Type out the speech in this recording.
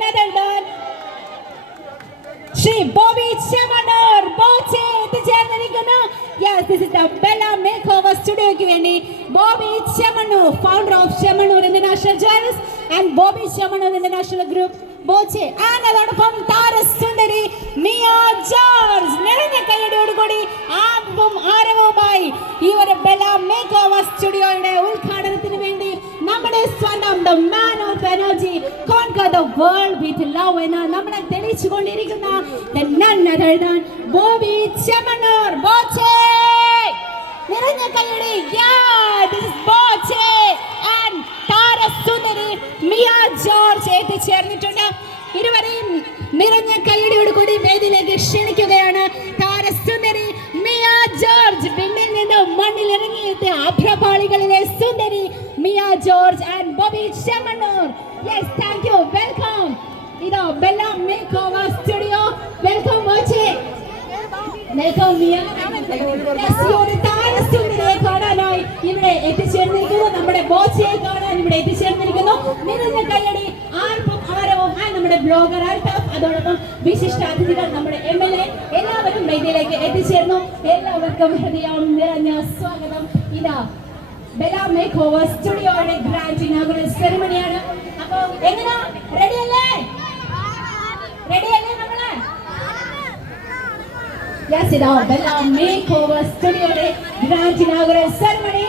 none other than Shri Bobby Chamanur. Boche എത്തിച്ചേർന്നിരിക്കുന്നു. Yes, this is the Bella Makeover Studio ക്ക് വേണ്ടി Bobby Chamanur, founder of Chamanur International Jewelers and Bobby Chamanur International Group. Boche and അതോടൊപ്പം താരസുന്ദരി Miya George നിറഞ്ഞ കൈയോടുകൂടി ആരവവുമായി ഈ ഒരു Bella makeover സ്റ്റുഡിയോയുടെ ഉദ്ഘാടനത്തിന് വേണ്ടി നമ്മുടെ സ്വന്തം the man of energy conquer the world with love എന്ന് നമ്മളെ തെളിയിച്ചുകൊണ്ടിരിക്കുന്ന the none other than Bobby Chamanur. Boche നിറഞ്ഞ കൈയോടെ this is Boche and താരസുന്ദരി മിയ ജോർജ് എത്തിച്ചേർന്നിട്ടുണ്ട്. ഇരുവരെയും നിറഞ്ഞ കൈയോടുകൂടി വേദിയിലേക്ക് ക്ഷണിക്കുകയാണ്. താരസുന്ദരി മിയ ജോർജ് പിന്നിൽ നിന്ന് മണ്ണിൽ ഇറങ്ങിയെത്തിയ അഭ്രപാളികളിലെ സുന്ദരി Miya George and Bobby Chemmanur. Yes, thank you, welcome. ഇതാ Bella makeover studio. Welcome Boche, welcome Miya. താരസുന്ദരിയെ കാണാനായി ഇവിടെ എത്തിച്ചേർന്നിരിക്കുന്നു. നമ്മുടെ ബോച്ചയെ കാണാൻ ഇവിടെ എത്തിച്ചേർന്നിരിക്കുന്നു. നിറഞ്ഞ കൈയടി, ആരവവും നമ്മുടെ ബ്ലോഗർ അൽതാഫ്, അതോടൊപ്പം വിശിഷ്ട അതിഥികൾ നമ്മുടെ MLA എല്ലാവരും വേദിയിലേക്ക് എത്തിച്ചേർന്നു. എല്ലാവർക്കും ഹൃദയം നിറഞ്ഞ സ്വാഗതം. ഇതാ ബെല്ല മേക്കോവർ സ്റ്റുഡിയോയുടെ ഗ്രാൻഡ് ഇനാഗുറൽ സെറിമണിയാണ്. അപ്പൊ എങ്ങനെയാ, റെഡിയല്ലേ? റെഡിയല്ലേ നമ്മള്? യെസ്, ഇതാ ബെല്ല മേക്കോവർ സ്റ്റുഡിയോയുടെ ഗ്രാൻഡ് ഇനാഗുറൽ സെറിമണി.